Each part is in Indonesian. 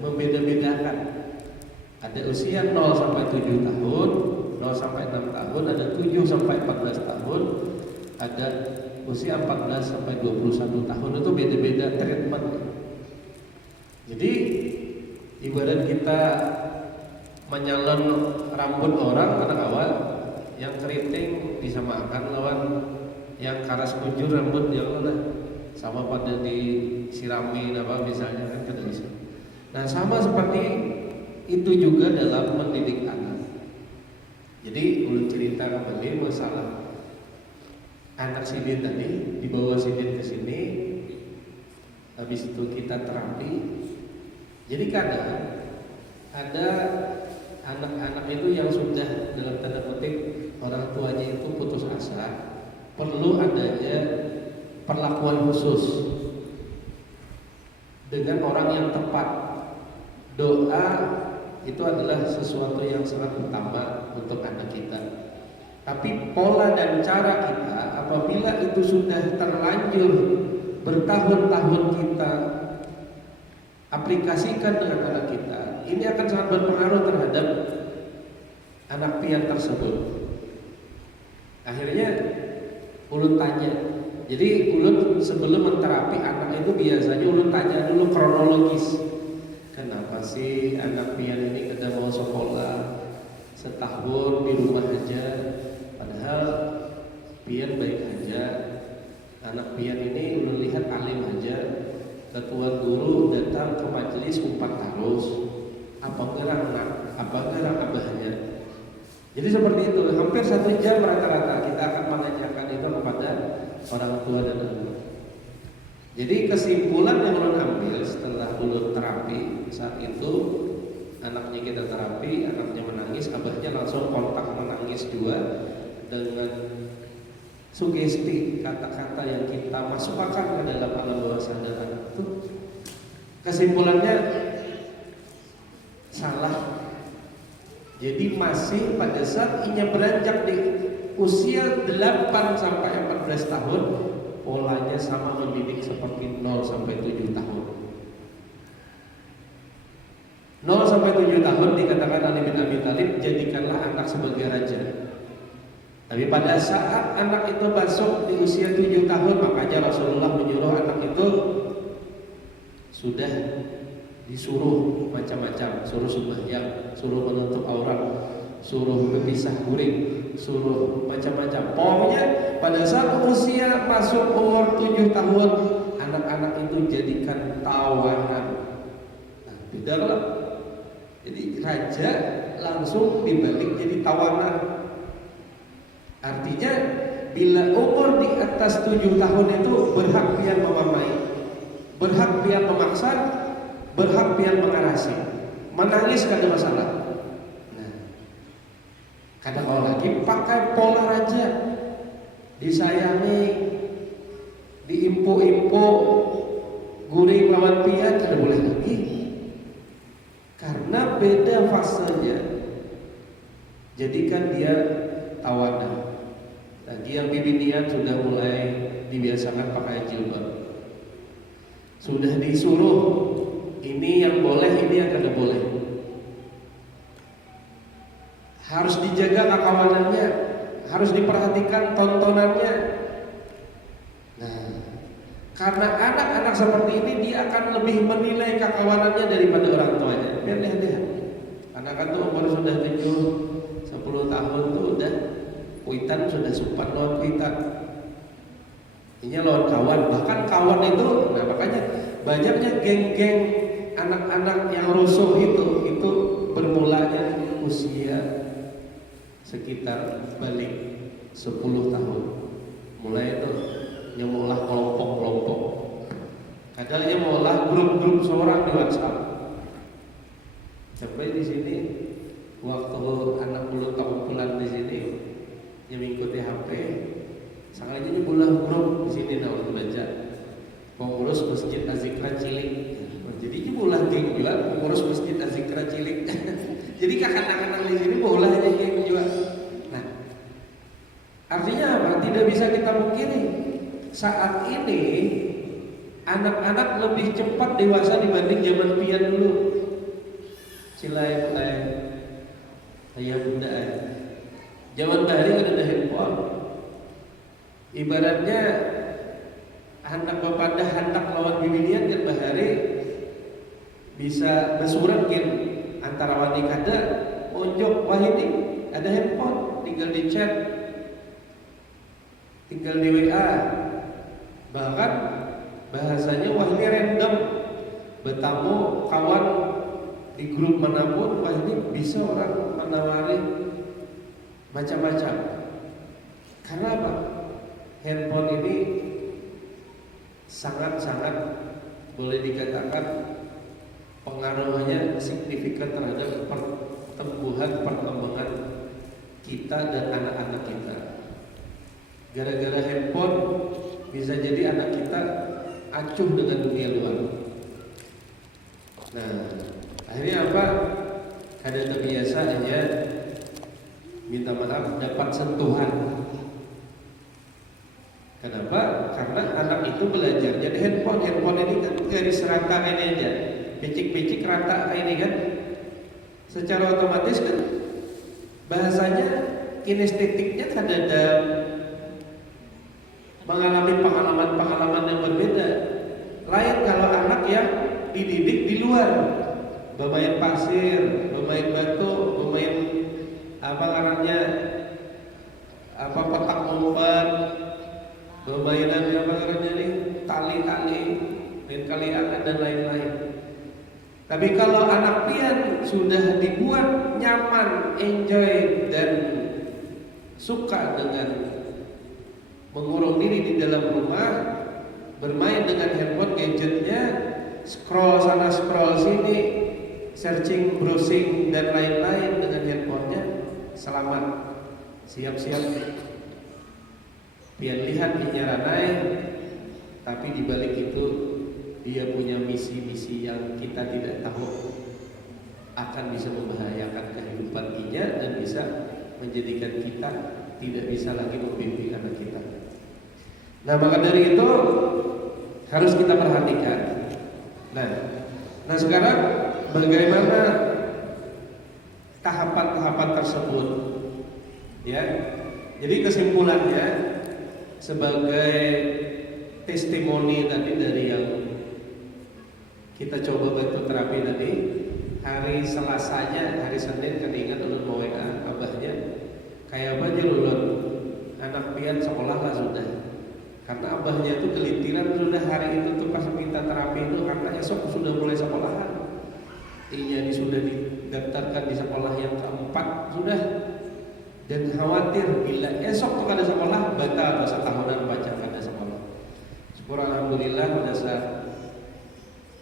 membeda-bedakan. Ada usia 0 sampai 7 tahun, 0 sampai 6 tahun, ada 7 sampai 14 tahun, ada usia 14 sampai 21 tahun. Itu beda-beda treatment. Jadi ibarat kita menyalon rambut orang anak awal, yang keriting bisa makan lawan yang karas kujur rambut yang mana sama pada disiramin apa misalnya kan tidak bisa. Nah sama seperti itu juga dalam mendidik anak. Jadi ulun cerita kembali masalah anak Sidin tadi, dibawa Sidin ke sini, habis itu kita terapi. Jadi kadang ada anak-anak itu yang sudah dalam tanda kutip orang tuanya itu putus asa, perlu adanya perlakuan khusus dengan orang yang tepat. Doa itu adalah sesuatu yang sangat utama untuk anak kita. Tapi pola dan cara kita apabila itu sudah terlanjur bertahun-tahun kita aplikasikan dengan anak kita, ini akan sangat berpengaruh terhadap anak pian tersebut. Akhirnya ulun tanya. Jadi ulun sebelum menterapi anak itu biasanya ulun tanya dulu kronologis. Kenapa sih anak pian ini kada mau sekolah, setahun di rumah aja, padahal pian baik aja. Anak pian ini ulun lihat alim aja. Ketua guru datang ke majelis umpat terus. Apa ngerang nak? Apa ngerang abahnya? Jadi seperti itu, hampir 1 jam rata-rata kita akan menanyakan itu kepada orang tua dan anak. Jadi kesimpulan yang ulun ambil setelah ulun terapi saat itu, anaknya kita terapi, anaknya menangis, abahnya langsung kontak menangis juga dengan sugesti kata-kata yang kita masukkan ke dalam alam bawah sadar anak itu. Kesimpulannya salah. Jadi masih pada saat inya beranjak di usia 8 sampai 14 tahun, polanya sama mendidik seperti 0 sampai 7 tahun. 0 sampai 7 tahun dikatakan Ali bin Abi Thalib, jadikanlah anak sebagai raja. Tapi pada saat anak itu masuk di usia 7 tahun, makanya Rasulullah menyuruh anak itu sudah disuruh macam-macam, suruh sembahyang, suruh menutup aurat, suruh berpisah guring, suruh macam-macam. Pokoknya pada saat usia masuk umur 7 tahun, anak-anak itu jadikan tawanan. Nah, beda lah. Jadi raja langsung dibalik jadi tawanan. Artinya bila umur di atas 7 tahun itu berhak pian memamai, berhak pian memaksa, berhak pian mengarasi. Menangis kada masalah. Nah, kadang kalau lagi pakai pola raja, disayangi, diimpo-impo, guring lawan pian, kada boleh lagi. Karena beda fasenya. Jadikan dia tawanan. Lagi yang bibinian sudah mulai dibiasakan pakai jilbab. Sudah disuruh ini yang boleh, ini yang tidak boleh. Harus dijaga kekawanannya, harus diperhatikan tontonannya. Nah, karena anak-anak seperti ini dia akan lebih menilai kekawanannya daripada orang tuanya. Biar lihat-lihat. Anak kan tuh umur sudah 7-10 tahun tuh udah kuitan, sudah sempat lawan kuitan. Ini lawan kawan, bahkan kawan itu, nah makanya banyaknya geng-geng anak-anak yang rusuh itu bermulanya usia sekitar balik 10 tahun. Mulai itu nyemulah kelompok-kelompok. Kadang nyemulah grup-grup seorang di WhatsApp. Sampai di sini waktu anak bulu kumpulan di sini mengikuti HP, sangatnya nyemulah grup di sini nawar baca pengurus masjid Azikra Cilik. Jadi nyemulah geng juga pengurus masjid Azikra Cilik. Jadi kakak-kakak di sini boleh aja geng juga. Nah, artinya apa? Tidak bisa kita pungkiri saat ini anak-anak lebih cepat dewasa dibanding zaman pian dulu. Cilai ayah bunda. Zaman bahari kan ada handphone. Ibaratnya hendak bepada hendak lawan bibinian kan bahari bisa bersurat kan antara wani kada onjok wah ini ada handphone, tinggal di chat, tinggal di WA. Bahkan bahasanya wah ini random, bertamu kawan di grup manapun, wah ini bisa orang menawari macam-macam. Karena apa? Handphone ini sangat-sangat boleh dikatakan pengaruhnya signifikan terhadap perkembangan kita dan anak-anak kita. Gara-gara handphone bisa jadi anak kita acuh dengan dunia luar. Nah, akhirnya apa? Kada terbiasa aja minta maaf dapat sentuhan. Kenapa? Karena anak itu belajarnya di handphone. Handphone ini kan garis rata ini aja, picik-picik rata ini kan. Secara otomatis kan bahasanya kinestetiknya kan ada mengalami pengalaman-pengalaman yang berbeda. Lain kalau anak yang dididik di luar, bermain pasir, bermain batu, bermain apa namanya, apa petak umpet, bermainan apa namanya nih, tali-tali, main kaliangan dan lain-lain. Tapi kalau anak pian sudah dibuat nyaman, enjoy dan suka dengan mengurung diri di dalam rumah, bermain dengan handphone gadgetnya, scroll sana scroll sini, searching, browsing dan lain-lain dengan handphonenya, selamat, siap-siap biar lihat inyaranai. Tapi dibalik itu dia punya misi-misi yang kita tidak tahu akan bisa membahayakan kehidupan dia dan bisa menjadikan kita tidak bisa lagi membimbing anak kita. Nah, maka dari itu harus kita perhatikan. Nah sekarang bagaimana tahapan-tahapan tersebut? Ya, jadi kesimpulannya sebagai testimoni tadi dari yang kita coba bantu terapi tadi, hari Selasanya, hari Senin kan ingat ulun mau WA abahnya, kayak apa aja ulun anak pian sekolah lah sudah. Karena abahnya itu kelintiran sudah hari itu tuh pas minta terapi itu karena esok sudah mulai sekolahan. Ini sudah didaftarkan di sekolah yang keempat sudah. Dan khawatir bila esok tuh ada sekolah batal masa tahunan baca kada sekolah. Syukur alhamdulillah pada saat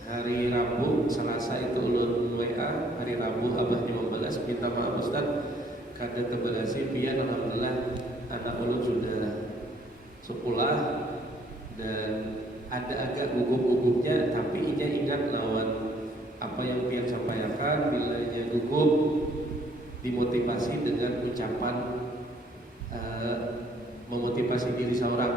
hari Rabu, Selasa itu ulun WA, hari Rabu abahnya membalas minta maaf Ustaz kada terbelasi pian alhamdulillah anak ulun sudah sekolah dan ada agak gugup-gugupnya, tapi inya ingat lawan apa yang pian sampaikan, bila inya gugup dimotivasi dengan ucapan memotivasi diri seorang.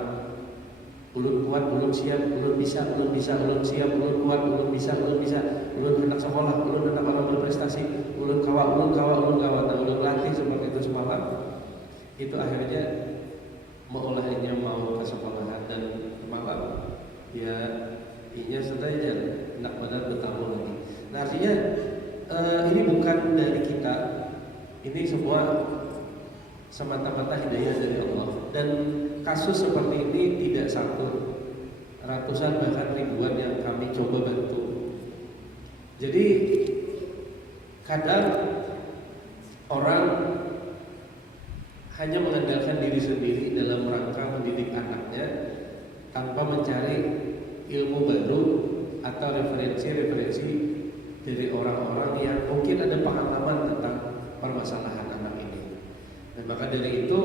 Ulun kuat, ulun siap, ulun bisa, ulun siap, ulun kuat, ulun bisa, ulun hendak sekolah, ulun hendak orang berprestasi, ulun kawat. Nah, ulun latih seperti itu semalam. Itu akhirnya meolahnya mau ke sekolahan dan malam ya inya saja hendak pada bertamu lagi. Nah, artinya ini bukan dari kita, ini semua semata-mata hidayah dari Allah. Dan kasus seperti ini tidak satu, ratusan bahkan ribuan yang kami coba bantu. Jadi kadang orang hanya mengandalkan diri sendiri dalam rangka mendidik anaknya tanpa mencari ilmu baru atau referensi-referensi dari orang-orang yang mungkin ada pengalaman tentang permasalahan anak ini. Dan maka dari itu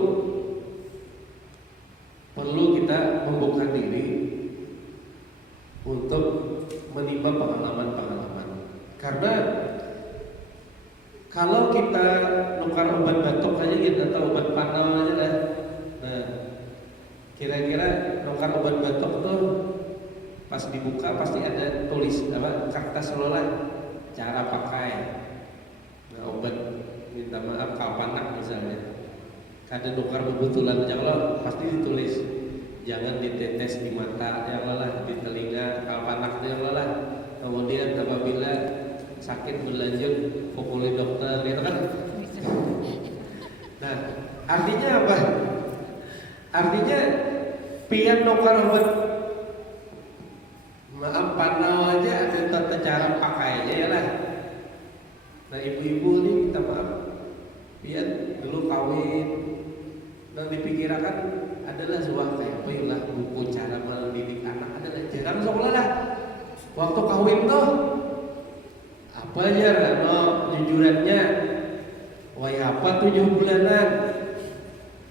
perlu kita membuka diri untuk menimba pengalaman-pengalaman. Karena kalau kita nukar obat batuk aja gitu atau obat panel aja lah. Nah, kira-kira nukar obat batuk tuh pas dibuka pasti ada tulis apa kertas lola cara pakai, Nah, obat minta maaf kapanak misalnya. Kada nukar kebetulan jangan pasti ditulis. Jangan ditetes di mata, janganlah di telinga, kapanak janganlah. Kemudian apabila sakit berlanjut hubungi dokter, gitu kan? Nah, artinya apa? Artinya pian nukar obat maaf panau aja ada tata cara pakainya ya lah. Nah ibu-ibu nih minta maaf, pian dulu kawin, dan dipikirkan adalah sebuah kayak apa lah buku cara mendidik anak adalah jarang sekolah lah. Waktu kawin tuh apa aja no jujurannya, wah apa 7 bulanan,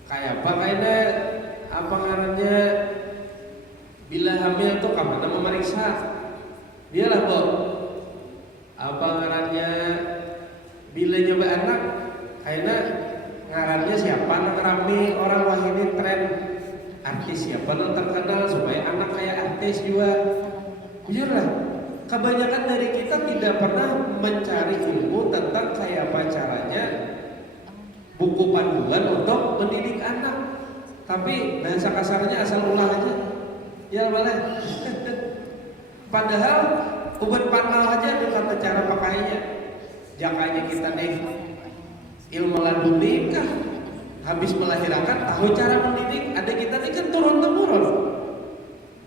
kayak apa kayaknya apa ngarannya bila hamil tuh kapan memeriksa, dia lah kok apa ngarannya bila nyoba anak kayaknya ngarannya siapa yang rame orang wah ini tren artis siapa yang terkenal supaya anak kayak artis juga. Jujur lah, kebanyakan dari kita tidak pernah mencari ilmu tentang kayak apa caranya buku panduan untuk mendidik anak. Tapi bahasa kasarnya asal ulah aja. Ya boleh. Padahal obat panal aja ada tata cara pakainya. Jakanya kita nih ilmu laduni nikah habis melahirkan tahu cara mendidik. Ada kita nih kan turun temurun.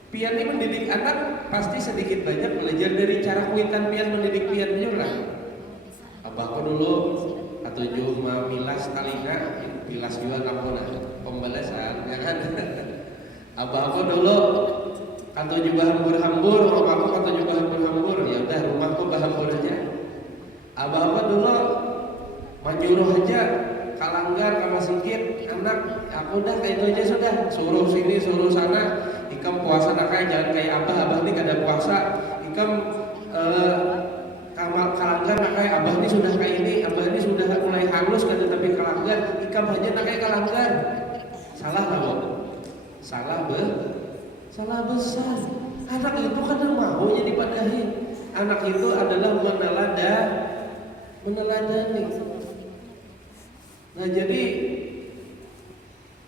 Pian ini mendidik anak pasti sedikit banyak belajar dari cara kuitan pian mendidik pian juga. Abahku dulu atau cuma milas talinga, milas juga kapona pembalasan, ya kan? Abahku dulu atau juga hambur-hambur, rumahku atau juga hambur-hambur, ya udah rumahku bahambur aja. Abah dulu menyuruh aja kalanggar sama sikit anak, aku udah kayak itu aja sudah, suruh sini suruh sana, ikam puasa nakanya jangan kayak abah ini kada puasa, ikam kalanggar nakanya abah ini sudah kayak ini, abah ini sudah mulai halus kada tapi kalanggar, ikam aja nakanya kalanggar, salah nggak? Salah besar. Anak itu kan mau jadi padahi. Anak itu adalah meneladani. Nah jadi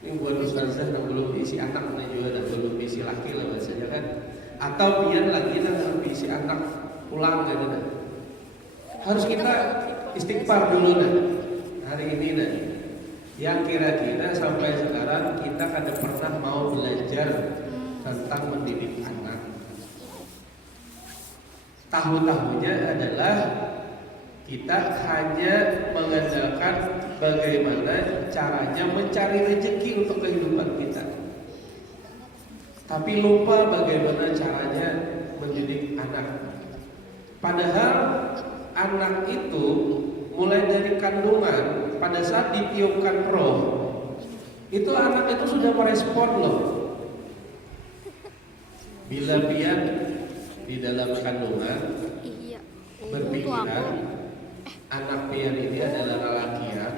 ini buat ustazah yang belum diisi anak juga dan belum diisi laki lah bahasanya kan. Atau pian lagi yang diisi anak pulang kan. Harus kita istighfar dulu dah hari ini dah. Yang kira-kira sampai sekarang kita kada pernah mau belajar tentang mendidik anak. Tahu-tahunya adalah kita hanya mengandalkan bagaimana caranya mencari rezeki untuk kehidupan kita, tapi lupa bagaimana caranya mendidik anak. Padahal anak itu mulai dari kandungan, pada saat ditiupkan roh, itu anak itu sudah merespon loh. Bila pian di dalam kandungan berpikiran anak pian ini adalah lelakian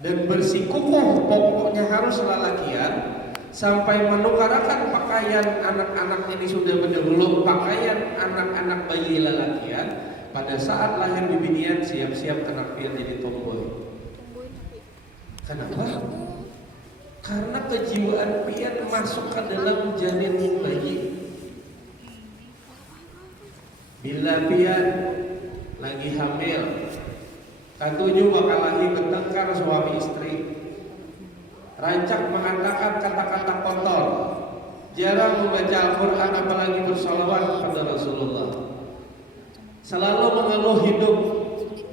dan bersikukuh pokoknya harus lelakian sampai menukarakan pakaian anak-anak ini sudah mendahului pakaian anak-anak bayi lelakian. Pada saat lahir bibinian siap-siap anak pian jadi tomboy. Kenapa? Karena kejiwaan pian masuk ke dalam janin bayi. Bila pian lagi hamil, katuju bakal lagi bertengkar suami istri, rancak mengatakan kata-kata kotor, jarang membaca Al-Quran apalagi bersalawat kepada Rasulullah, selalu mengeluh hidup,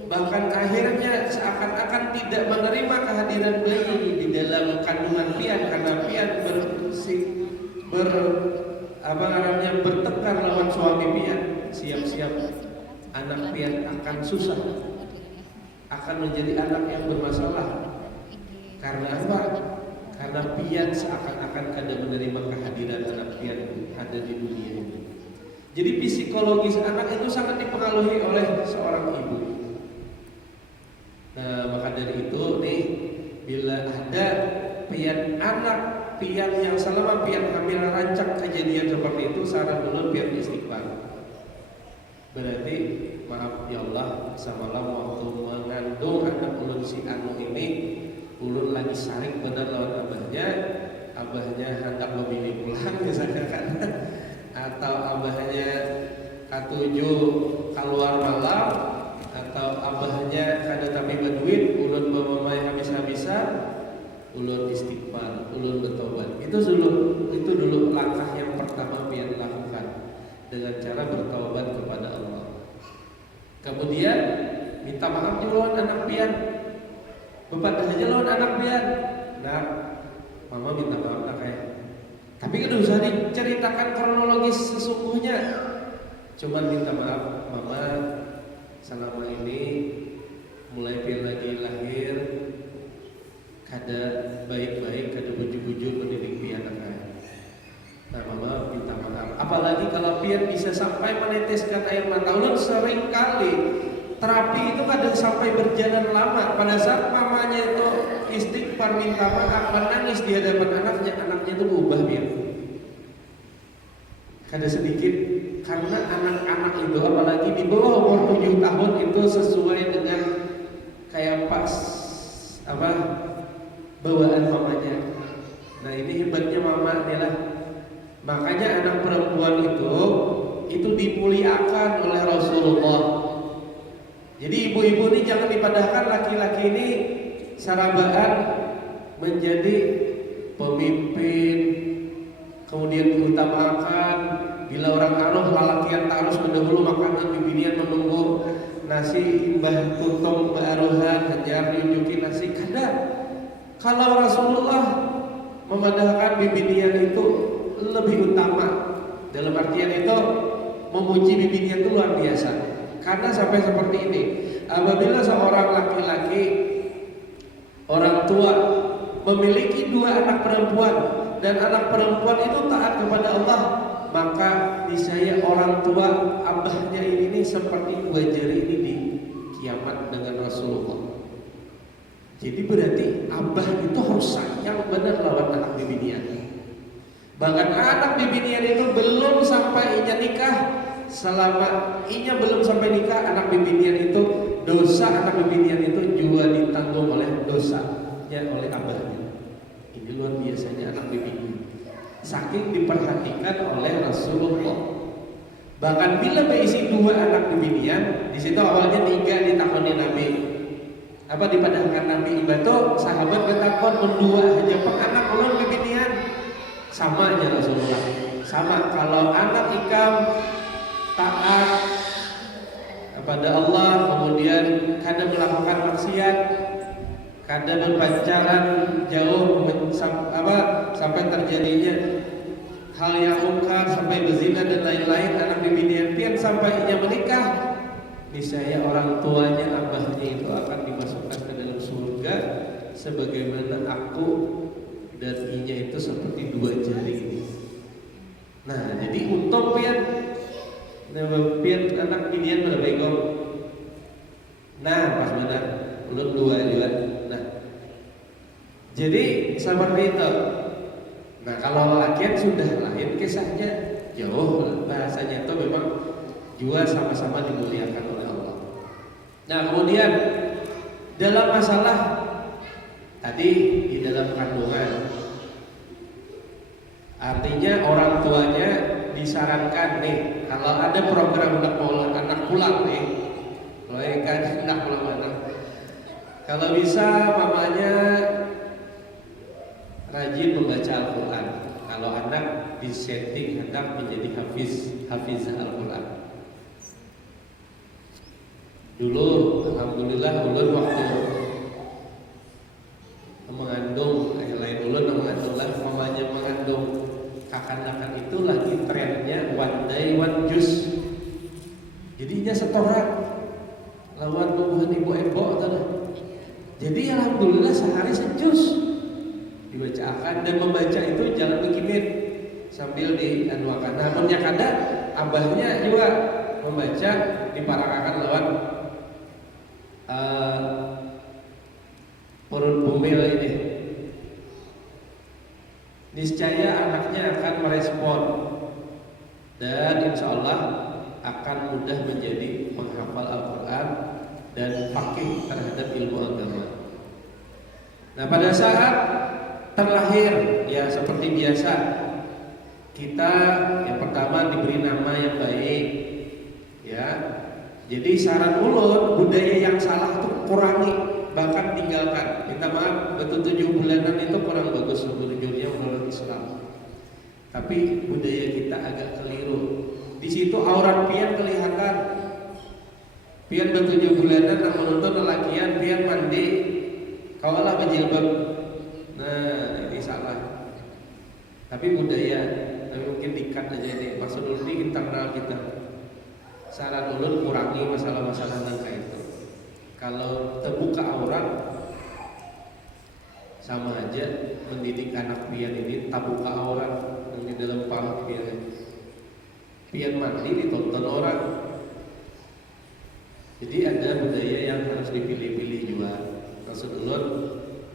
bahkan akhirnya seakan-akan tidak menerima kehadiran bayi di dalam kandungan pian karena pian bertengkar lawan suami pian. Siap-siap anak pian akan susah, akan menjadi anak yang bermasalah. Karena apa? Karena pian seakan-akan kada menerima kehadiran anak pian ada di dunia ini. Jadi psikologis anak itu sangat dipengaruhi oleh seorang ibu. Nah, maka dari itu nih, bila ada pian yang selama pian hamil rancak kejadian seperti itu, saran dulu pian istighfar. Berarti maaf ya Allah, samalam waktu mengandung anak ulun si anu ini, ulun lagi saring bener lawan abahnya, abahnya hendak memilih pulang misalkan kan, atau abahnya katuju keluar malam, atau abahnya kada tapi berduit, ulun memamai habis-habisan, ulun istighfar, ulun bertobat. Itu dulu langkah yang pertama pian lakukan dengan cara bertobat kepada Allah. Kemudian minta maaf juga lawan anak pian. Bapak aja lawan anak pian. Nah, mama minta maaf nak ya. Tapi kan usah diceritakan kronologis sesungguhnya. Cuman minta maaf, mama selama ini mulai pian lagi lahir kada baik-baik, kada bujur-bujur mendidik pian anak. Nah, mama minta maaf. Apalagi kalau pian bisa sampai meneteskan air mata. Ulun sering kali terapi itu kadang sampai berjalan lama. Pada saat mamanya itu istighfar minta maaf, menangis di hadapan anaknya, anaknya itu berubah pian. Kada sedikit, karena anak-anak itu apalagi di bawah umur 7 tahun itu sesuai dengan kayak pas apa bawaan mamanya. Nah, ini hebatnya mama adalah makanya anak perempuan itu dimuliakan oleh Rasulullah. Jadi ibu-ibu ini jangan dipadahkan laki-laki ini sarabaan menjadi pemimpin, kemudian diutamakan. Bila orang aruh lalakian tarus mendahulu makanan bibinian menunggu nasi mbah tutung baaruhan hajar diunjuki nasi kada. Kalau Rasulullah memadahkan bibinian itu lebih utama, dalam artian itu memuji bibinian itu luar biasa. Karena sampai seperti ini, apabila seorang laki-laki orang tua memiliki 2 anak perempuan dan anak perempuan itu taat kepada Allah, maka niscaya orang tua abahnya ini seperti 2 jari ini di kiamat dengan Rasulullah. Jadi berarti abah itu harus sayang benar lawan anak bibinian. Bahkan anak bibinian itu belum sampai inya nikah, selama inya belum sampai nikah, anak bibinian itu dosa anak bibinian itu juga ditanggung oleh dosanya oleh abahnya. Ini luar biasanya anak bibinian. Saking diperhatikan oleh Rasulullah. Bahkan bila berisi 2 anak bibinian, di situ awalnya 3 ditakoni Nabi. Apa dipadahkan Nabi ibadah sahabat ketakon mendua aja peng anak ulun bibinian. Sama aja Rasulullah. Sama kalau anak ikam taat kepada Allah, kemudian kada melakukan maksiat, kada berpacaran jauh sampai terjadinya hal yang mungkar, sampai berzina dan lain-lain, anak bibinian pian sampai ia menikah, niscaya orang tuanya abahnya itu akan dimasukkan ke dalam surga sebagaimana aku dan inya itu seperti 2 jari ini. Nah, jadi untung pian anak bibinian berbego. Nah, pas benar ulun 2 juga. Nah, jadi seperti itu. Nah, kalau laki sudah lain kisahnya jauh, bahasanya itu memang juga sama-sama dimuliakan oleh Allah. Nah, kemudian dalam masalah tadi di dalam kandungan, artinya orang tuanya disarankan nih kalau ada program anak pulang nih, kalau kan anak pulang anak, kalau bisa mamanya rajin membaca Al-Quran. Kalau anak disetting hendak menjadi hafiz Al-Quran. Dulu alhamdulillah ulun waktu mengandung lain ulun mengandung lah, mamanya mengandung kakan-kakan itu lagi trennya one day one juice. Jadinya setoran lawan nungguan ibu-ibu tadi. Jadi alhamdulillah sehari sejus dibacakan, dan membaca itu jangan begini sambil dianuakan. Namun yang ada abahnya juga membaca diparakakan lawan perut bumil ini. Niscaya anaknya akan merespon dan insya Allah akan mudah menjadi menghafal Al-Quran dan faqih terhadap ilmu agama. Nah, pada saat terlahir ya seperti biasa, kita yang pertama diberi nama yang baik ya. Jadi saran ulun, budaya yang salah itu kurangi, bahkan tinggalkan. Minta maaf, betul 7 bulanan itu kurang bagus sebetulnya menurut Islam. Tapi budaya kita agak keliru. Di situ aurat pian kelihatan. Pian betul 7 bulanan namun nonton lelakian pian mandi kawalah berjilbab. Nah, ini salah. Tapi budaya, tapi mungkin dikat aja ini. Maksud dulu di internal kita. Saran ulun kurangi masalah-masalah yang kayak itu. Kalau terbuka aurat sama aja mendidik anak pian ini terbuka aurat di dalam paut pian mandi ditonton orang. Jadi ada budaya yang harus dipilih-pilih juga. Maksud ulun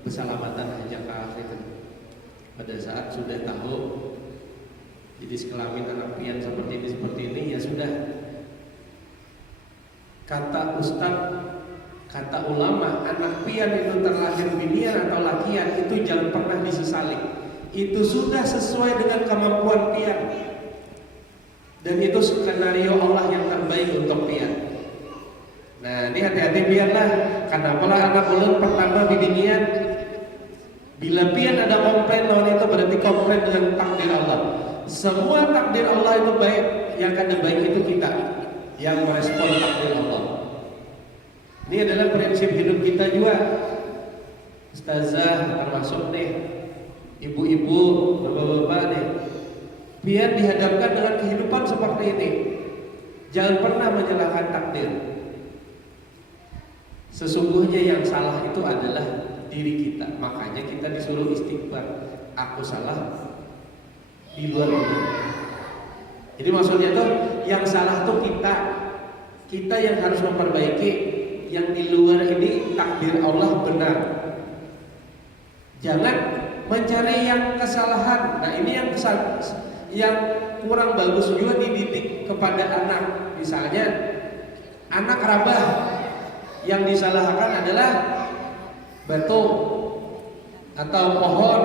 keselamatan aja itu. Pada saat sudah tahu jadi sekelamin anak pian seperti ini ya sudah. Kata ustaz, kata ulama, anak pian itu terlahir binian atau lakian itu jangan pernah disesali. Itu sudah sesuai dengan kemampuan pian. Dan itu skenario Allah yang terbaik untuk pian. Nah, ini hati-hati pian lah. Kenapalah anak ulun pertama binian. Bila pian ada komplain lawan itu berarti komplain dengan takdir Allah. Semua takdir Allah itu baik. Yang kada baik itu kita yang merespon takdir Allah. Ini adalah prinsip hidup kita juga. Ustazah termasuk nih, ibu-ibu, bapak-bapak nih, biar dihadapkan dengan kehidupan seperti ini. Jangan pernah menyalahkan takdir. Sesungguhnya yang salah itu adalah diri kita. Makanya kita disuruh istighfar. Aku salah di luar ini. Jadi maksudnya tuh yang salah tuh kita yang harus memperbaiki. Yang di luar ini takdir Allah benar. Jangan mencari yang kesalahan. Nah, ini yang kurang bagus juga dididik kepada anak. Misalnya anak rabah yang disalahkan adalah batu atau pohon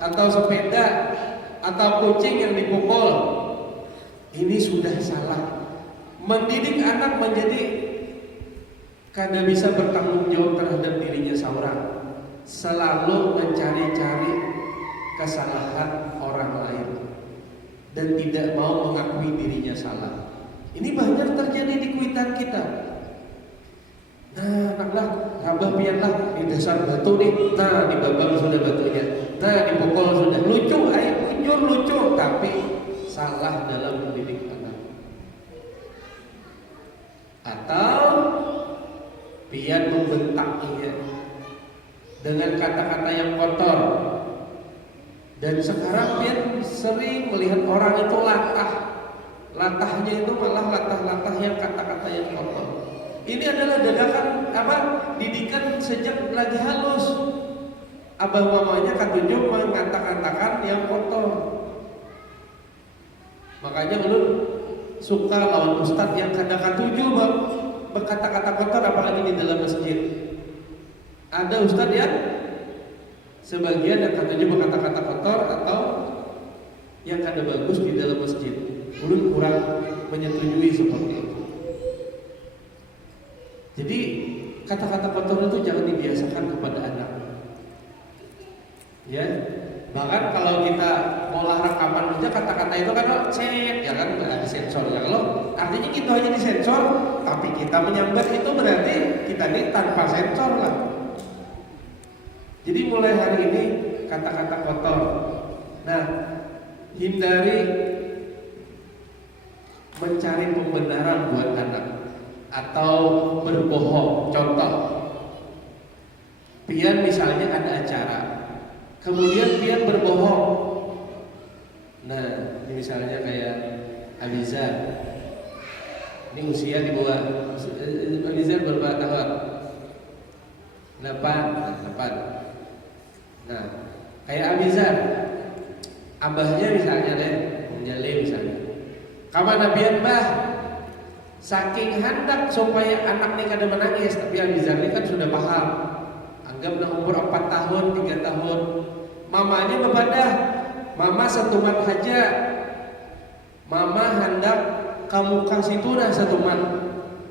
atau sepeda atau kucing yang dipukul. Ini sudah salah. Mendidik anak menjadi kada bisa bertanggung jawab terhadap dirinya seorang, selalu mencari-cari kesalahan orang lain dan tidak mau mengakui dirinya salah. Ini banyak terjadi di kuitan kita. Nah, naklah, rabah pianlah di dasar batu nih. Nah, dibabang sudah batunya. Nah, dipukul sudah. Lucu, punjur lucu, tapi salah dalam mendidik anak. Atau pian membentaknya dengan kata-kata yang kotor. Dan sekarang pian sering melihat orang itu latah. Latahnya itu malah latah-latah yang kata-kata yang kotor. Ini adalah dadakan didikan sejak lagi halus. Abah mamanya katunjuk mengatakan yang kotor. Makanya ulun suka lawan ustaz yang kadang-kadang berkata-kata kotor, apalagi di dalam masjid. Ada ustaz yang sebagian yang katanya berkata-kata kotor atau yang kada bagus di dalam masjid. Ulun kurang menyetujui seperti itu. Jadi kata-kata kotor itu jangan dibiasakan kepada anak. Ya, bahkan kalau kita olah rekaman aja kata-kata itu kan cek, ya kan nggak ada sensor ya. Kalau artinya kita hanya disensor, tapi kita menyambat itu berarti kita ini tanpa sensor lah. Jadi mulai hari ini kata-kata kotor. Nah, hindari mencari pembenaran buat anak atau berbohong. Contoh, pian misalnya ada acara, kemudian pian berbohong. Nah, ini misalnya kayak Abizar. Ini usia di bawah Abizar berapa tahun? 8. Nah, kayak Abizar, abahnya misalnya deh, menjali misalnya. Kapan nabian bah? Saking hendak supaya anak ini kada menangis, tapi Abizar ini kan sudah paham. Anggaplah umur 4 tahun, 3 tahun. Mamanya bebadah, mama setuman aja. Mama hendak kamu kasih tunah setuman.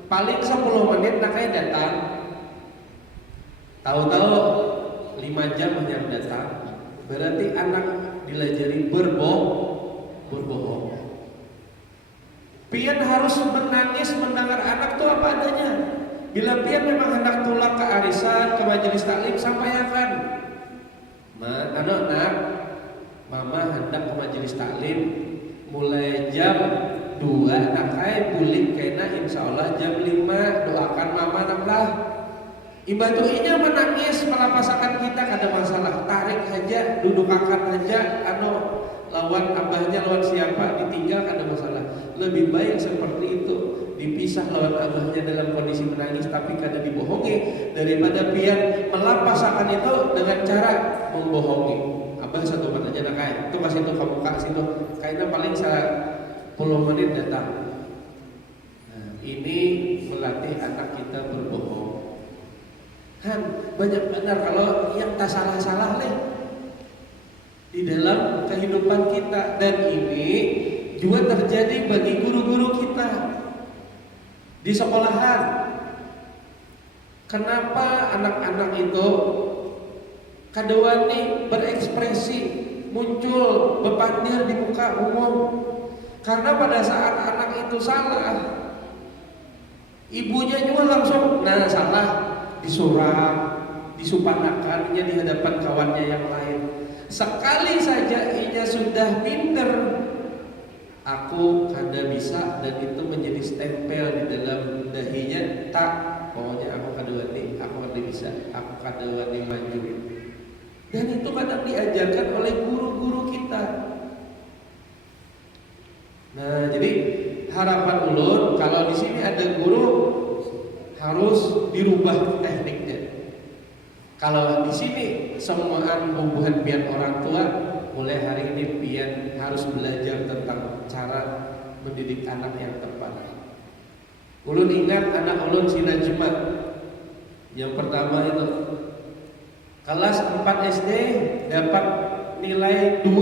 Paling 10 menit naknya datang. Tahu-tahu 5 jam hanya datang. Berarti anak dilajari berbohong. Pian harus menangis mendengar anak itu apa adanya. Bila pian memang hendak tulang ke arisan, ke majelis taklim, sampaikan. Nak, mama hendak ke majelis taklim mulai jam 2, nakai bulik kena insya Allah jam 5. Doakan mama naklah. Ibatuinya menangis melapasakan kita kada masalah. Tarik aja, dudukakan aja, lawan abahnya, lawan siapa, ditinggal kada masalah. Lebih baik seperti itu, dipisah lawan abahnya dalam kondisi menangis tapi kada dibohongi, daripada pian melapasakan itu dengan cara membohongi. Abah satu menit aja nakai, itu kasih itu kamu kasih itu, kayaknya paling 10 menit datang. Nah, ini melatih anak kita berbohong. Kan banyak benar kalau yang tak salah-salah di dalam kehidupan kita, dan ini juga terjadi bagi guru-guru kita di sekolahan. Kenapa anak-anak itu kadewani berekspresi, muncul bepandir di muka umum? Karena pada saat anak itu salah, ibunya juga langsung salah, disuram, disupanakannya di hadapan kawannya yang lain. Sekali saja ia sudah pinter, aku kada bisa, dan itu menjadi stempel di dalam dahinya, tak, pokoknya aku kada wani, aku kada bisa, aku kada wani maju. Dan itu kadang diajarkan oleh guru-guru kita. Nah, jadi harapan ulun kalau di sini ada guru harus dirubah tekniknya. Kalau di sini semuaan hubungan pian orang tua, mulai hari ini pian harus belajar tentang cara mendidik anak yang tepat. Ulun ingat anak ulun si Najma, yang pertama itu kelas 4 SD dapat nilai 2.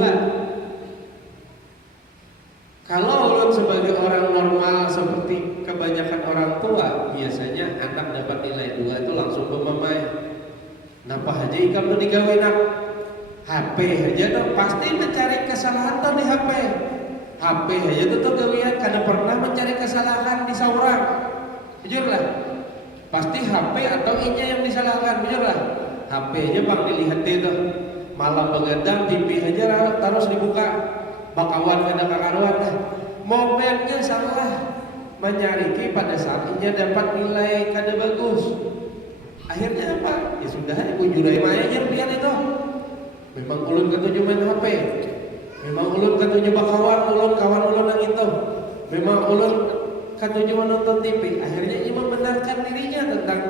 Kalau ulun sebagai orang normal seperti kebanyakan orang tua, biasanya anak dapat nilai 2 itu langsung memamai. Napa aja ikam tu digawe nak HP aja tuh pasti mencari kesalahan tuh di HP. HP aja tuh gawean kada pernah mencari kesalahan di seorang. Jujur lah. Pasti HP atau inya yang disalahkan, jujur lah. HP aja bang dilihat itu. Malam begadang TV aja terus dibuka. Bakawan kada kakaruan dah. Momennya salah. Menyariki pada saat inya dapat nilai kada bagus. Akhirnya apa? Ya sudah, ibu jurai maya aja pian itu. Memang ulun ketujuh main HP. Memang ulun ketujuh bakawan, kawan ulun yang itu. Memang ulun ketujuh menonton TV. Akhirnya ia membenarkan dirinya tentang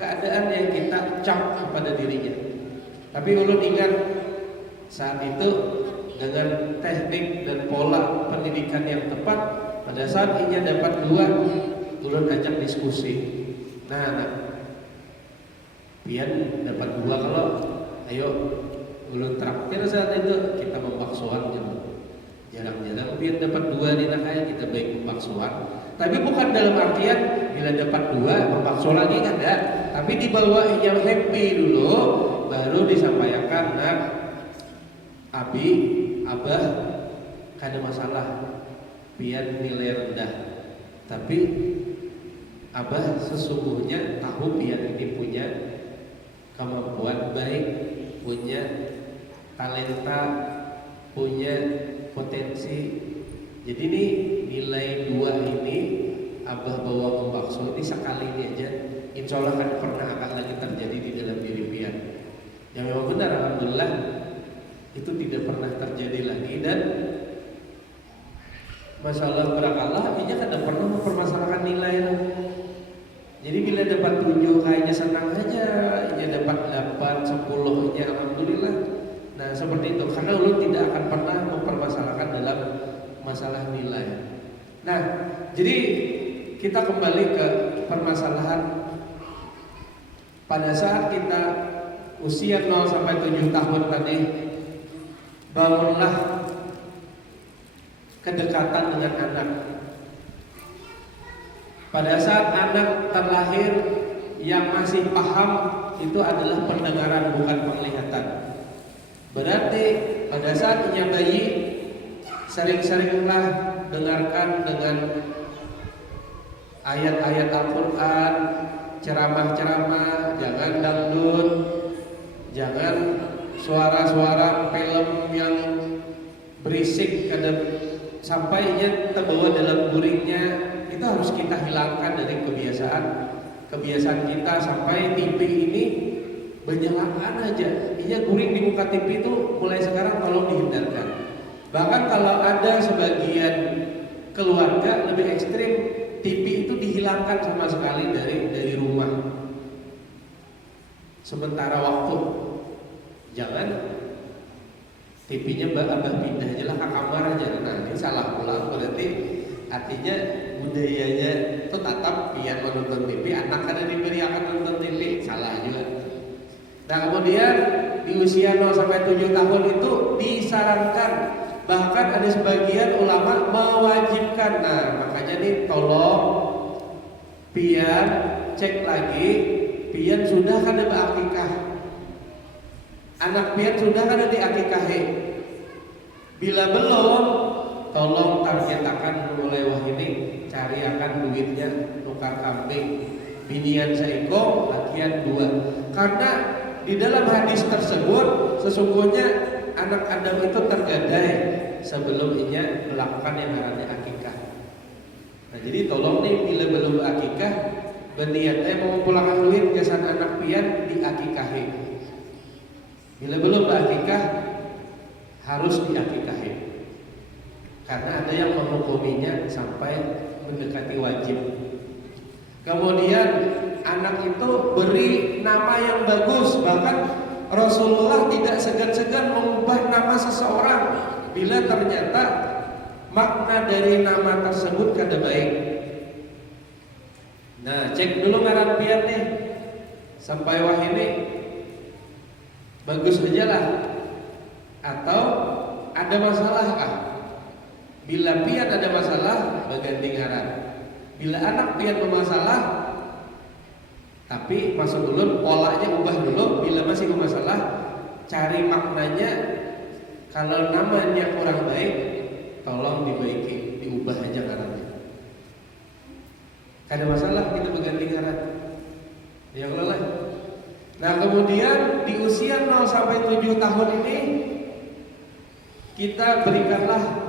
keadaan yang kita cap pada dirinya. Tapi ulun ingat saat itu dengan teknik dan pola pendidikan yang tepat, pada saat ia dapat 2, ulun ajak diskusi. Nah, pian dapat 2 kalau ayo ulun traktir saat itu kita membaksoan gitu. Jarang-jarang pian dapat 2 di nakaya kita baik membaksoan. Tapi bukan dalam artian bila dapat 2 membakso lagi kan enggak. Tapi dibawa yang happy dulu baru disampaikan, nak abi, abah kada masalah pian nilai rendah. Tapi abah sesungguhnya tahu pian ini punya kemampuan baik, punya talenta, punya potensi. Jadi nih nilai 2 ini abah bawa membakso ini sekali ini aja, insya Allah kan pernah akan lagi terjadi di dalam diri pian. Yang memang benar, alhamdulillah itu tidak pernah terjadi lagi. Dan masalah berakalah ini kan tidak pernah mempermasalahkan nilai. Jadi bila dapat 7 kayaknya senang aja, ya dapat 8, 10 nya alhamdulillah. Nah seperti itu, karena ulun tidak akan pernah mempermasalahkan dalam masalah nilai. Nah jadi kita kembali ke permasalahan pada saat kita usia 0 sampai 7 tahun tadi, bangunlah kedekatan dengan anak. Pada saat anak terlahir, yang masih paham itu adalah pendengaran bukan penglihatan. Berarti pada saat punya bayi, sering-seringlah dengarkan dengan ayat-ayat Al-Quran, ceramah-ceramah, jangan dangdut, jangan suara-suara film yang berisik sampai ia terbawa dalam guringnya. Itu harus kita hilangkan dari kebiasaan kita sampai TV ini berjalan aja. Iya, guring di muka TV itu mulai sekarang tolong dihindarkan. Bahkan kalau ada sebagian keluarga lebih ekstrim, TV itu dihilangkan sama sekali dari rumah sementara waktu. Jangan TV-nya abah pindah aja lah ke kamar aja. Nah, ini salah pulang, berarti artinya budayanya itu tetap biar menonton TV, anak kada diberi akan nonton TV, salah juga. Nah, kemudian di usia 0 sampai 7 tahun itu disarankan, bahkan ada sebagian ulama mewajibkan. Nah, makanya nih tolong pian cek lagi, pian sudah kada berakikah, anak pian sudah kada diakikahi. Bila belum, tolong targetakan mulai wah ini cari akan duitnya tukar kambing, binian seiko, lakian 2. Karena di dalam hadis tersebut sesungguhnya anak Adam itu tergadai sebelum ia melakukan yang namanya akikah. Nah, jadi tolong nih bila belum akikah, berniatnya mau pulangkan duit jasan anak pian diakikahi. Bila belum akikah harus diakikahi. Karena ada yang menghukuminya sampai mendekati wajib. Kemudian anak itu beri nama yang bagus. Bahkan Rasulullah tidak segan-segan mengubah nama seseorang bila ternyata makna dari nama tersebut kada baik. Nah, cek dulu ngaran pian nih sampai wah ini bagus aja lah atau ada masalah kah? Bila pian ada masalah, berganti ngaran. Bila anak pian bermasalah, tapi masuk dulu, polanya ubah dulu. Bila masih bermasalah, cari maknanya. Kalau namanya kurang baik, tolong dibaiki, diubah aja ngarannya. Kada masalah kita berganti ngaran. Ya Allah. Nah, kemudian di usia 0 sampai 7 tahun ini kita berikanlah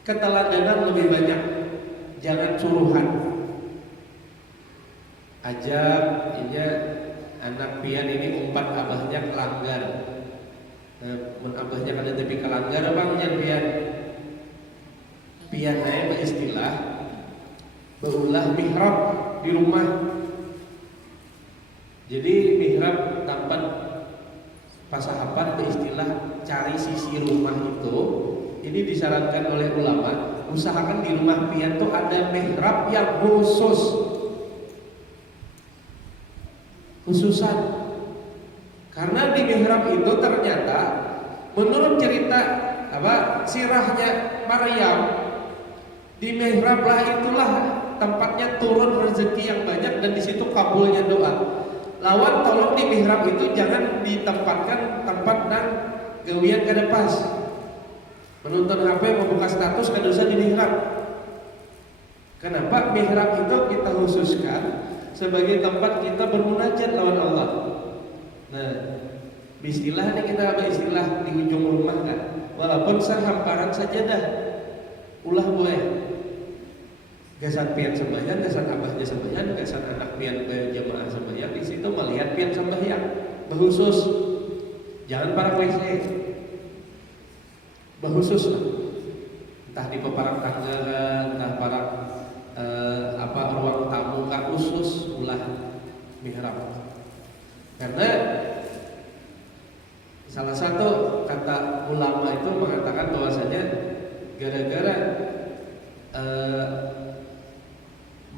keteladanan lebih banyak, jangan suruhan. Ajab, inya anak pian ini umpat abahnya kelanggar. Mun abahnya kada tapi kelanggar abangnya pian. Pian ae beristilah beulah mihrab di rumah. Jadi mihrab tempat pasahapan beristilah cari sisi rumah itu. Ini disarankan oleh ulama, usahakan di rumah pian tuh ada mihrab yang khususan. Karena di mihrab itu ternyata menurut cerita sirahnya Maryam, di mihrab lah itulah tempatnya turun rezeki yang banyak dan di situ kabulnya doa. Lawan tolong di mihrab itu jangan ditempatkan tempat nang gawian kada pas. Menonton HP membuka status kada usah di mihrab. Kenapa? Mihrab itu kita khususkan sebagai tempat kita bermunajat lawan Allah. Nah, bismillah ini kita ada istilah di ujung rumah kan. Walaupun sehamparan sajadah, ulah boleh. Gasan pian sembahyang, gasan abahnya sembahyang, gasan anak pian berjamaah sembahyang, di situ melihat pian sembahyang, berkhusus. Jangan para WC. Berkhusus lah. Entah di peparang tangga, entah para ruang tamu kan khusus ulah mihrab. Karena salah satu kata ulama itu mengatakan bahwasanya gara-gara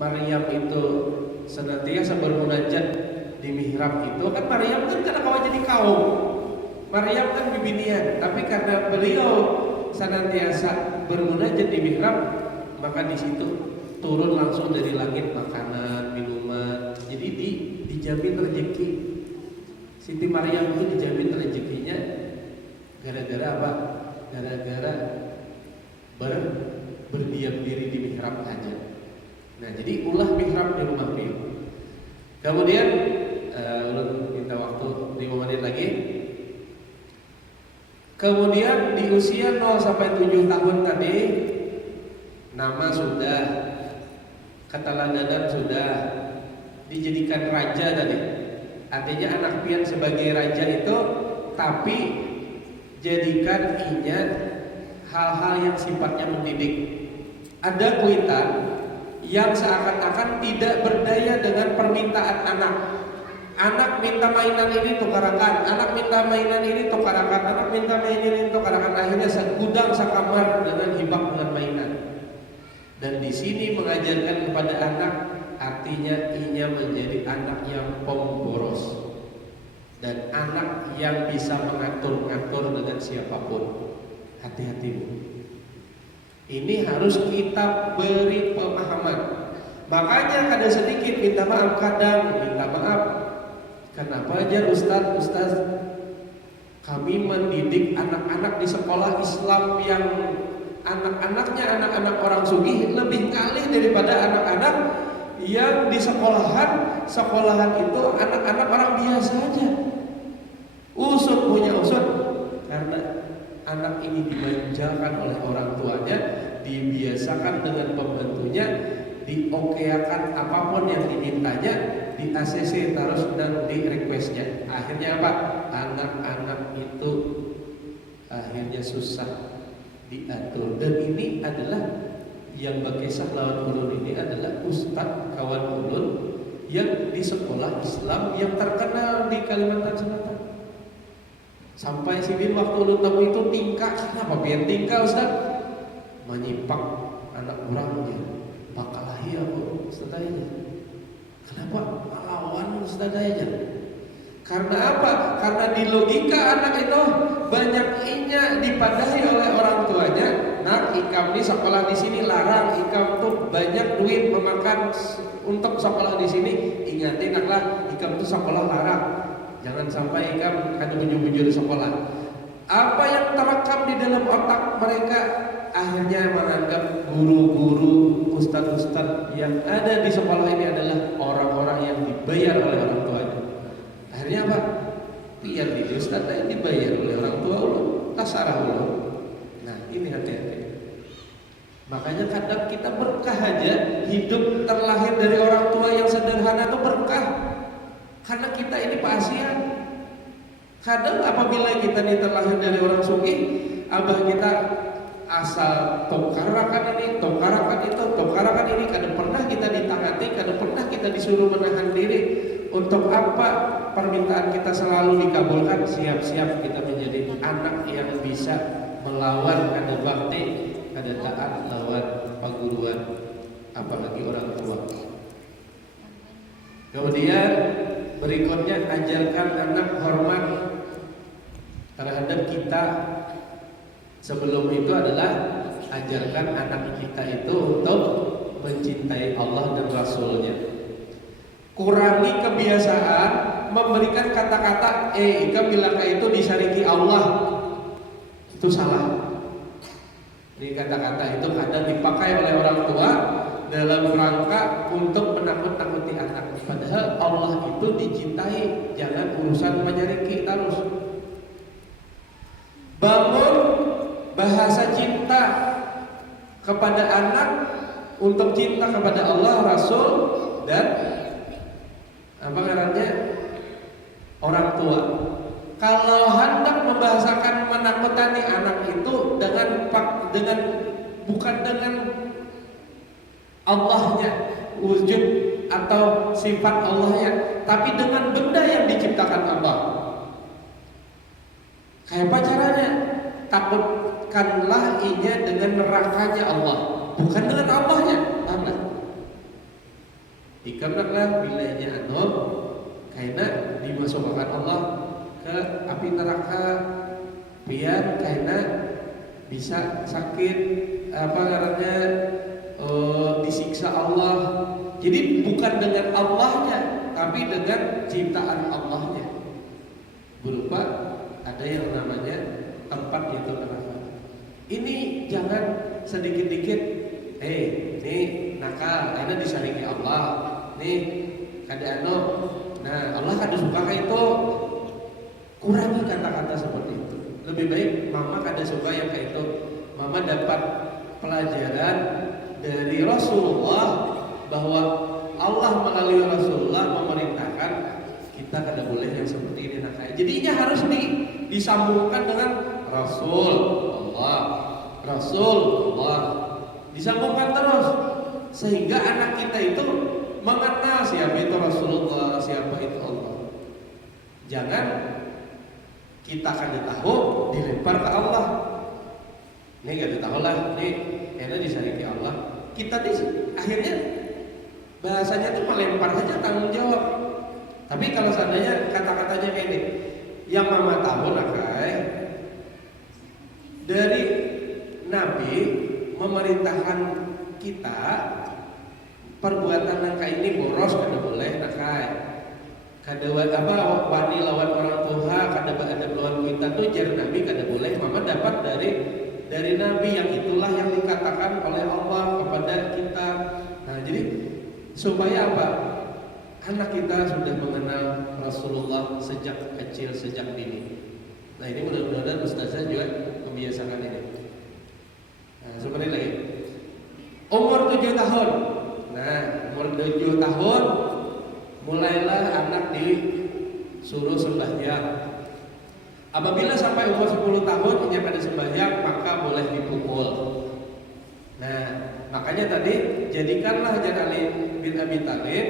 Maryam itu senantiasa bermunajat di mihrab itu kan Maryam kan karena kawan jadi kaum. Maryam kan bibinian, tapi karena beliau senantiasa bermunajat di mihrab, maka di situ turun langsung dari langit makanan, minuman. Jadi dijamin rezeki. Siti Maryam itu dijamin rezekinya gara-gara apa? Gara-gara berdiam diri di mihrab aja. Nah, jadi ulah mihrab di rumah beliau. Kemudian ulun minta waktu 5 menit lagi. Kemudian di usia 0 sampai 7 tahun tadi, nama sudah, keteladanan sudah, dijadikan raja tadi. Artinya anak pian sebagai raja itu, tapi jadikan inya hal-hal yang sifatnya mendidik. Ada kuitan yang seakan-akan tidak berdaya dengan permintaan anak. Anak minta mainan ini tukarakan, anak minta mainan ini tukarakan, anak minta mainan ini tukarakan. Akhirnya segudang sekamar dengan hibak dengan mainan. Dan di sini mengajarkan kepada anak, artinya inya menjadi anak yang pemboros dan anak yang bisa mengatur-ngatur dengan siapapun. Hati-hati Bu. Ini harus kita beri pemahaman. Makanya kadang sedikit minta maaf, kadang minta maaf. Kenapa aja Ustaz kami mendidik anak-anak di sekolah Islam yang anak-anaknya anak-anak orang sugih lebih kali daripada anak-anak yang di sekolahan itu anak-anak orang biasa aja. Usut punya usut karena anak ini dimanjakan oleh orang tuanya, dibiasakan dengan pembantunya, diokeakan apapun yang dimintanya, di ACC terus dan di requestnya. Akhirnya apa? Anak-anak itu akhirnya susah diatur. Dan ini adalah yang berkisah lawan ulun ini adalah ustadz kawan ulun yang di sekolah Islam yang terkenal di Kalimantan Selatan. Sampai sini waktu ulun tamu itu tingkah, kenapa biar tingkah Ustaz? Menyipak anak orangnya. Bakalahi aku Ustaz aja. Kenapa? Melawan Ustaz aja. Karena apa? Karena di logika anak itu banyak inya dipadahi oleh orang tuanya. Nah, ikam di sekolah di sini larang, ikam tuh banyak duit memakan untuk sekolah di sini. Ingatin naklah, ikam tuh sekolah larang. Jangan sampai ikam kada bujur-bujur di sekolah. Apa yang terekam di dalam otak mereka akhirnya menganggap guru-guru, ustadz-ustadz yang ada di sekolah ini adalah orang-orang yang dibayar oleh orang tuanya. Akhirnya apa? Biar di ustadz yang dibayar oleh orang tua ulun, tasarah ulun. Nah, ini hati-hati. Makanya kadang kita berkah aja hidup terlahir dari orang tua yang sederhana itu berkah. Karena kita ini pasien. Kadang apabila kita ini terlahir dari orang sugih, abah kita asal tokarakan ini, tokarakan itu, tokarakan ini, kadang pernah kita ditangati, kadang pernah kita disuruh menahan diri. Untuk apa permintaan kita selalu dikabulkan? Siap-siap kita menjadi anak yang bisa melawan kada bakti, kada taat lawan paguruan, apalagi orang tua. Kemudian berikutnya ajarkan anak hormat terhadap kita. Sebelum itu adalah ajarkan anak kita itu untuk mencintai Allah dan Rasulnya. Kurangi kebiasaan memberikan kata-kata ikam bilaka itu disariki Allah. Itu salah. Ini kata-kata itu kadang dipakai oleh orang tua dalam rangka untuk menakut-nakuti anak. Padahal Allah itu dicintai, jangan urusan menyariki terus. Bangun bahasa cinta kepada anak untuk cinta kepada Allah, Rasul, dan apa ngarannya orang tua. Kalau hendak membahasakan menakutani anak itu dengan bukan dengan Allahnya, wujud atau sifat Allahnya, tapi dengan benda yang diciptakan Allah. Kayak apa caranya? Takutkanlah inya dengan nerakanya Allah, bukan dengan Allahnya. Mana? Dikarenakan bilanya anu kaina dimasukkan Allah ke api neraka biar kaina bisa sakit apa ngarannya disiksa Allah. Jadi bukan dengan Allahnya, tapi dengan ciptaan Allahnya. Berupa ada yang namanya tempat yaitu neraka. Ini jangan sedikit-dikit, ini nakal, karena disaringi Allah. Nih kada anu, nah Allah kada suka kayak itu. Kurangi kata-kata seperti itu. Lebih baik mama kada suka yang kayak itu. Mama dapat pelajaran dari Rasulullah bahwa Allah melalui Rasulullah memerintahkan kita kada boleh yang seperti ini nakal. Jadinya harus disambungkan dengan Rasulullah, Rasulullah, disambungkan terus sehingga anak kita itu mengenal siapa itu Rasulullah, siapa itu Allah. Jangan kita kada tahu dilempar ke Allah. Ini kada tahu lah, ini karena disariki Allah. Kita akhirnya bahasanya itu melempar saja tanggung jawab. Tapi kalau seandainya kata-katanya kayak ini, yang mama tahu nakai dari Nabi memerintahkan kita perbuatan nangka ini boros kada boleh nakai. Kada apa wani lawan orang tua, kada ada lawan kita tuh jar Nabi kada boleh. Mama dapat dari Nabi yang itulah yang dikatakan oleh Allah kepada kita. Nah, jadi supaya apa? Anak kita sudah mengenal Rasulullah sejak kecil, sejak dini. Nah, ini mudah-mudahan ustazah juga membiasakan ini. Nah, seperti lagi. Umur 7 tahun. Nah, umur 7 tahun mulailah anak disuruh sembahyang. Apabila sampai umur 10 tahun ia pada sembahyang, maka boleh dipukul. Nah, makanya tadi jadikanlah Ali bin Abi Thalib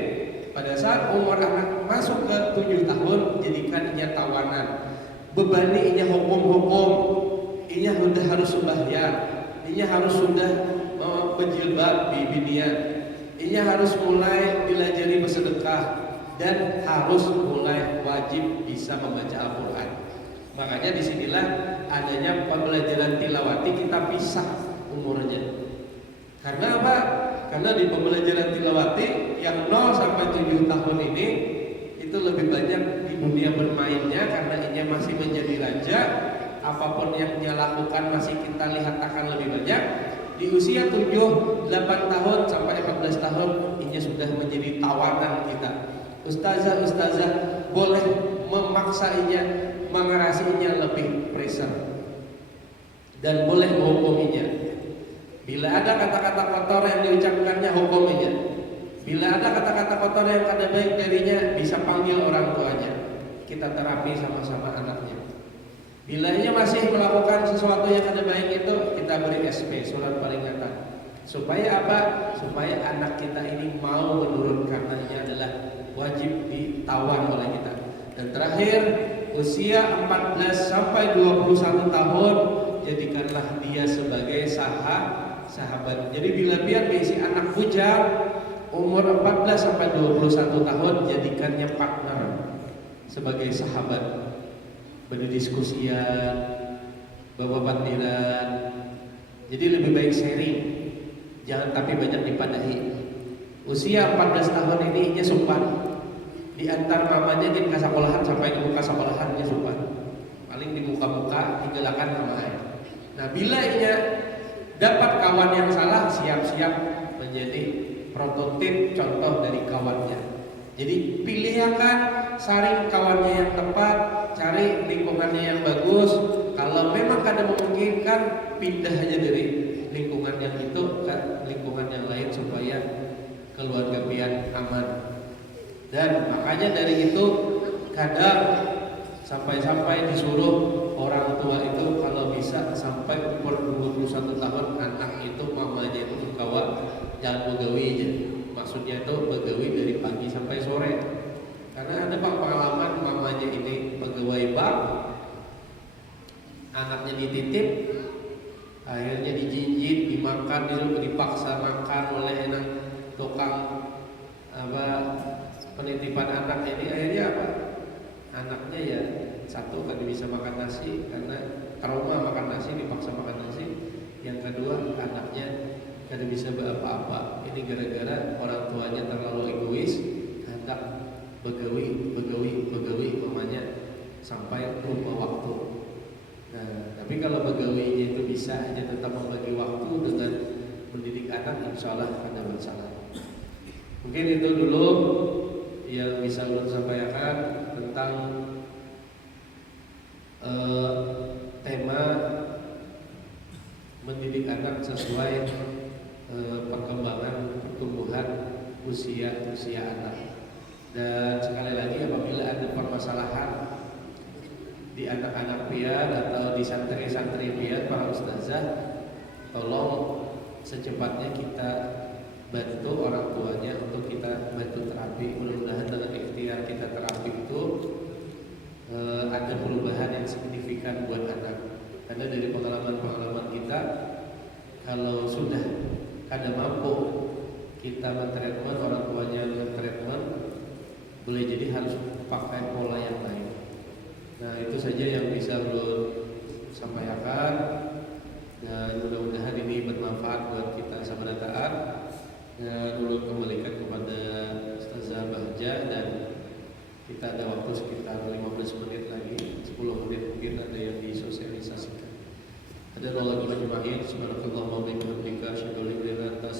pada saat umur anak masuk ke 7 tahun, jadikan ia tawanan. Bebani ia hukum-hukum, ia sudah harus sembahyang, ia harus sudah berjilbab bibinya, ia harus mulai dilajari bersedekah dan harus mulai wajib bisa membaca Al-Quran. Makanya disinilah adanya pembelajaran tilawati kita pisah umurnya. Karena apa? Karena di pembelajaran tilawati yang 0 sampai 7 tahun ini itu lebih banyak di dunia bermainnya karena ia masih menjadi raja. Apapun yang dia lakukan masih kita lihat akan lebih banyak. Di usia 7, 8 tahun sampai 14 tahun ia sudah menjadi tawanan kita. Ustazah boleh memaksainya, mengerasinya lebih pressure dan boleh menghukuminya. Bila ada kata-kata kotor yang diucapkannya, hukuminya. Bila ada kata-kata kotor yang kada baik darinya, bisa panggil orang tuanya. Kita terapi sama-sama anaknya. Bila ia masih melakukan sesuatu yang kada baik itu, kita beri SP, surat peringatan. Supaya apa? Supaya anak kita ini mau menurut, karena ini adalah wajib ditawan oleh kita. Dan terakhir, usia 14 sampai 21 tahun jadikanlah dia sebagai sahabat. Jadi bila dia berisi anak bujang umur 14 sampai 21 tahun, jadikannya partner sebagai sahabat. Berdiskusian, bawa bandiran. Jadi lebih baik sharing, jangan tapi banyak dipadahi. Usia 14 tahun ini ia sumpan. Di antar mamanya di sekolahan sampai ke muka sekolahan dia sumpan. Paling di muka-muka digalakan sama ayah. Nah, bila ia dapat kawan yang salah, siap-siap menjadi prototip contoh dari kawannya. Jadi pilihkan, saring kawannya yang tepat, cari lingkungannya yang bagus. Kalau memang kada memungkinkan, pindah aja dari lingkungan yang itu ke lingkungan yang lain supaya keluarga pian aman. Dan makanya dari itu kadang sampai-sampai disuruh orang tua itu kalau bisa sampai umur 21 tahun anak itu mamanya itu berkawan, jangan begawi aja. Maksudnya itu begawi dari pagi sampai sore. Karena ada pengalaman mamanya ini pegawai bank, anaknya dititip, akhirnya dijinjit, dimakan, dipaksa makan oleh tukang apa penitipan anak ini akhirnya apa? Anaknya ya satu kan bisa makan nasi karena trauma makan nasi, dipaksa makan nasi. Yang kedua anaknya kada bisa apa-apa. Ini gara-gara orang tuanya terlalu egois, hendak begawi mamanya sampai lupa waktu. Nah, tapi kalau begawinya itu bisa aja tetap membagi waktu dengan mendidik anak, insya Allah ada masalah. Mungkin itu dulu yang bisa ulun sampaikan tentang tema mendidik anak sesuai perkembangan pertumbuhan usia anak. Dan sekali lagi apabila ada permasalahan di anak-anak pian atau di santri-santri pian para ustazah, tolong secepatnya kita bantu orang tuanya untuk kita bantu terapi. Mudah-mudahan dengan ikhtiar kita terapi itu ada perubahan yang signifikan buat anak. Karena dari pengalaman kita, kalau sudah kada mampu kita mentreatment orang tuanya mentreatment, boleh jadi harus pakai pola yang lain. Nah itu saja yang bisa ulun sampaikan, dan mudah-mudahan ini bermanfaat buat kita sama taat. Dan ulun kembalikan kepada Ustazah Bahja, dan kita ada waktu sekitar 15 menit lagi, 10 menit mungkin ada yang disosialisasikan. Ada lagi majma'in, subhanakallahumma wa bihamdika, asyhadu an la ilaha illa anta